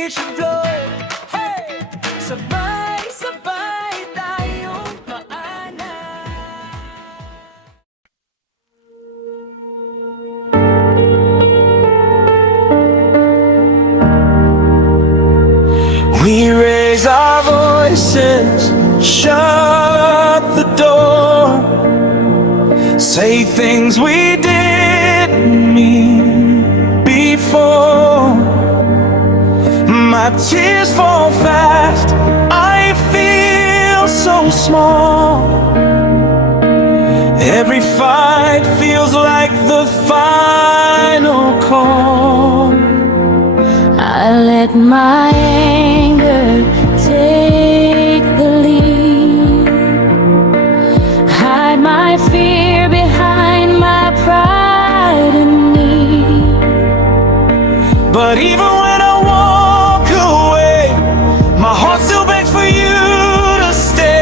we should flow. Hey! Sabay-sabay tayong maana. We raise our voices, shut the door, say things we didn't mean before. My tears fall fast, I feel so small. Every fight feels like the final call. I let my anger take the lead, hide my fear behind my pride and need. But even when I walk away, my heart still begs for you to stay.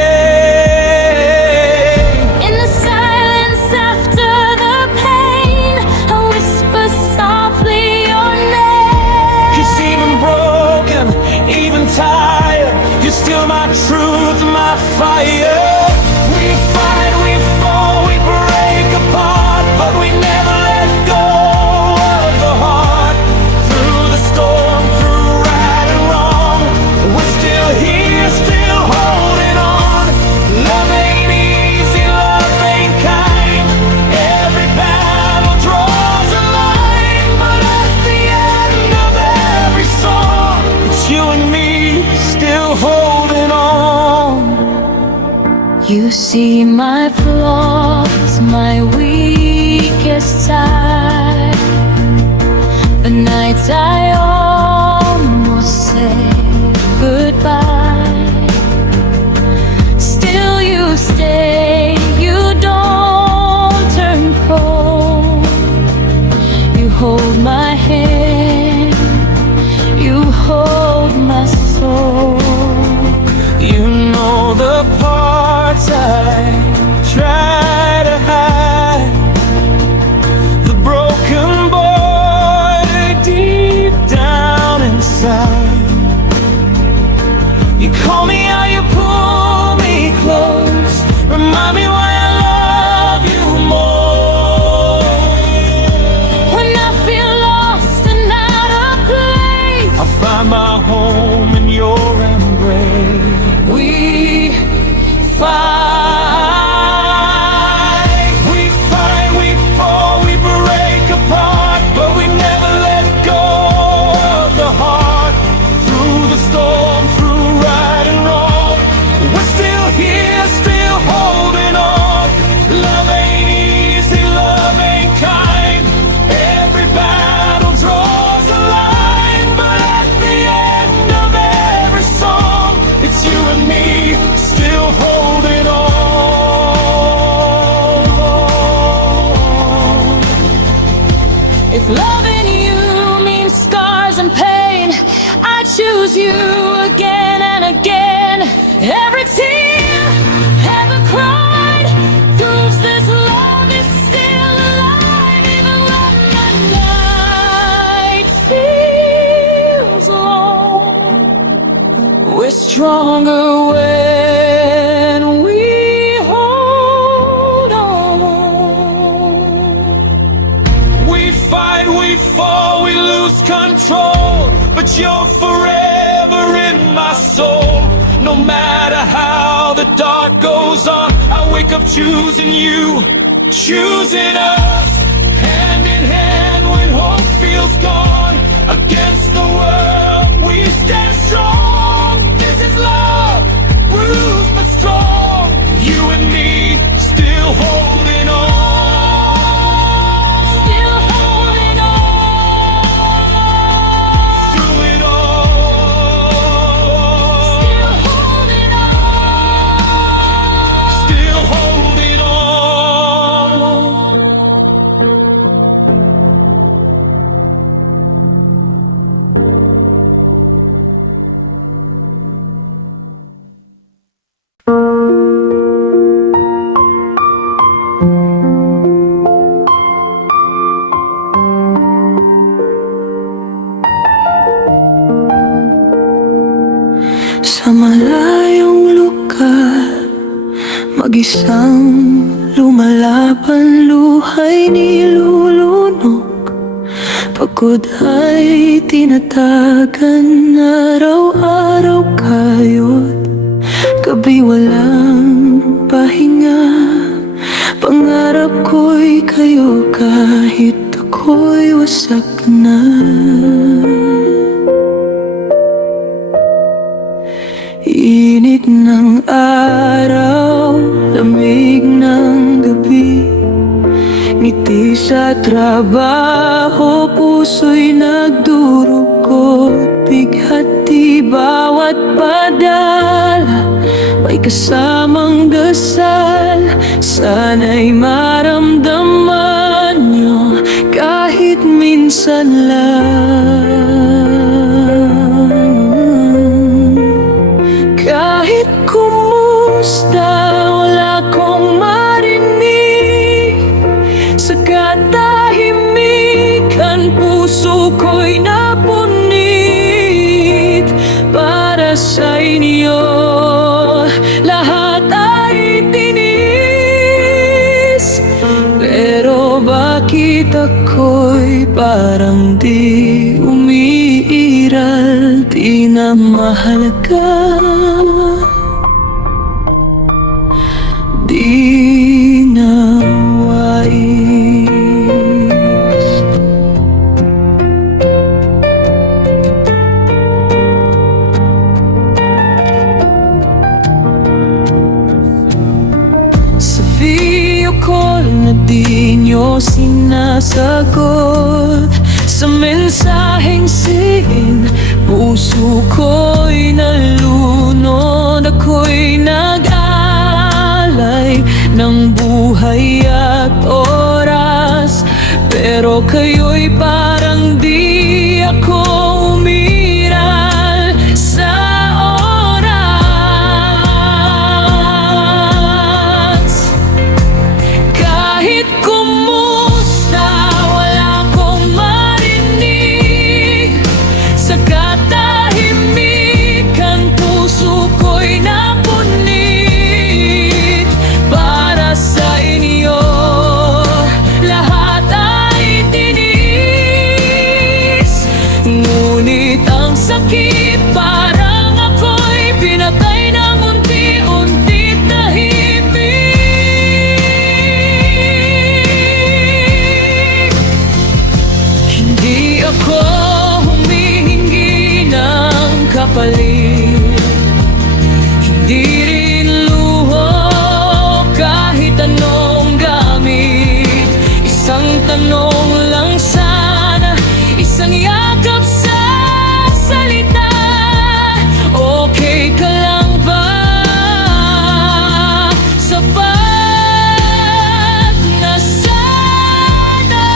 In the silence after the pain, I whisper softly your name. 'Cause even broken, even tired, you're still my truth, my fire. We fight, we fall, we break apart, but we never let go of the heart. Through the storm, through right and wrong, we're still here, still holding on. Love ain't easy, love ain't kind. Every battle draws a line, but at the end of every song, it's you and me still holding on. You see my flaws, my weakest side, the nights I almost say goodbye. Still you stay, you don't turn cold. You hold my hand, you hold my soul. You know the parts I try to hide, the broken boy deep down inside. You call me out, you pull me close, remind me why I love you more. When I feel lost and out of place, I find my home in your embrace. We fight, we fall, we break apart, but we never let go of the heart. Through the storm, through right and wrong, we're still here, still holding on. Love ain't easy, love ain't kind. Every battle draws a line, but at the end of every song, it's you and me still holding on. if loving you means scars and pain, I choose you again and again. Every tear ever cried proves this love is still alive. Even when the night feels long, we're stronger when we hold on. We fight, we fall, we lose control, but you're forever in my soul. No matter how the dark goes on, I wake up choosing you, choosing us. Hand in hand when hope feels gone, against the world we stand strong. This is love, bruised but strong. You and me still holding on. Still holding on. Through it all. Still holding on. Still holding on. isang lumalaban, luhay nilulunok. Pagod ay tinatagan, araw-araw kayo't gabi walang pahinga. Pangarap ko'y kayo kahit ako'y wasak na. Init ng araw, lamig ng gabi, ngiti sa trabaho, puso'y nagdurukot. Bighati bawat padala, may kasamang dasal. Sana'y maramdaman nyo kahit minsan lang. Kahit kumusta, wala kong marinig. Sa katahimikan, puso ko'y napunit. Para sa inyo, lahat ay tinis. Pero bakit ako'y parang di umiiral, di na mahalaga, di na wais. Sa video call na di nyo sinasagot, sa mensaheng sin, puso ko'y nalunod. Ako'y nag-alay ng buhay at oras, pero kayo'y parang di ako umiral sa oras. Kahit kumusta, wala kong marinig. Sa katahimikan, puso ko'y napunit. Para sa inyo, lahat ay tinis. Ngunit ang sakit, parang ako'y pinatay ng unti-unti tahimik. Hindi ako humihingi ng kapalit, hindi rin luho kahit anong gamit. Isang tanong lang sana, isang yakap sa salita. Okay ka lang ba? Sapat na sana.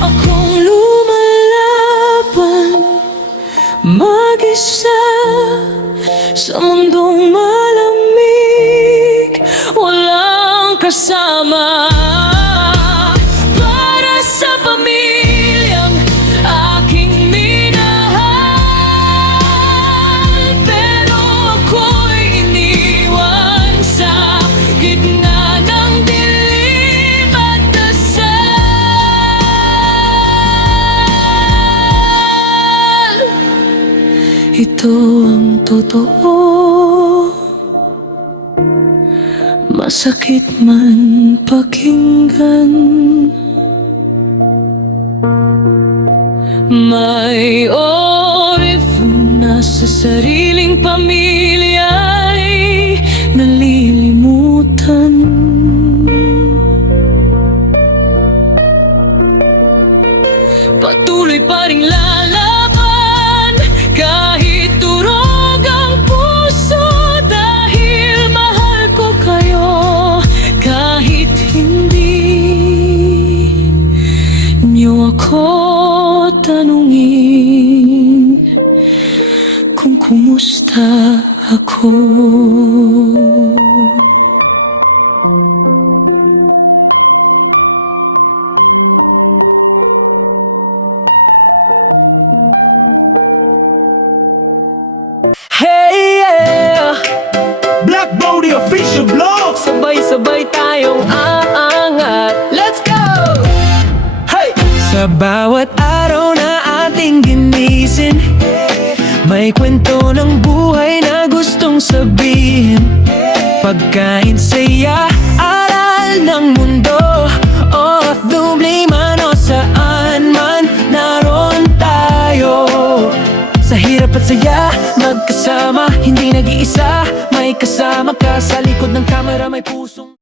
Akong lumalaban mag-isa sa mundong malamig, walang kasama. Para sa pamilyang aking minahal, pero ako'y iniwan sa gitna ng dilim at dasal. Ito ang totoo, masakit man pakinggan. May orifun na sa sariling pamilya ay nalilimutan. Patuloy pa ring lalaban kahit durog ang puso, dahil mahal ko kayo. Kahit hindi nyo ako tanungin kung kumusta ako. Hey, yeah. Sa bawat araw na ating ginisin, may kwento ng buhay na gustong sabihin. Pagkain, saya, aral ng mundo, OFW man o saan man naroon tayo. Sa hirap at saya, magkasama, hindi nag-iisa. May kasama ka sa likod ng kamera, may pusong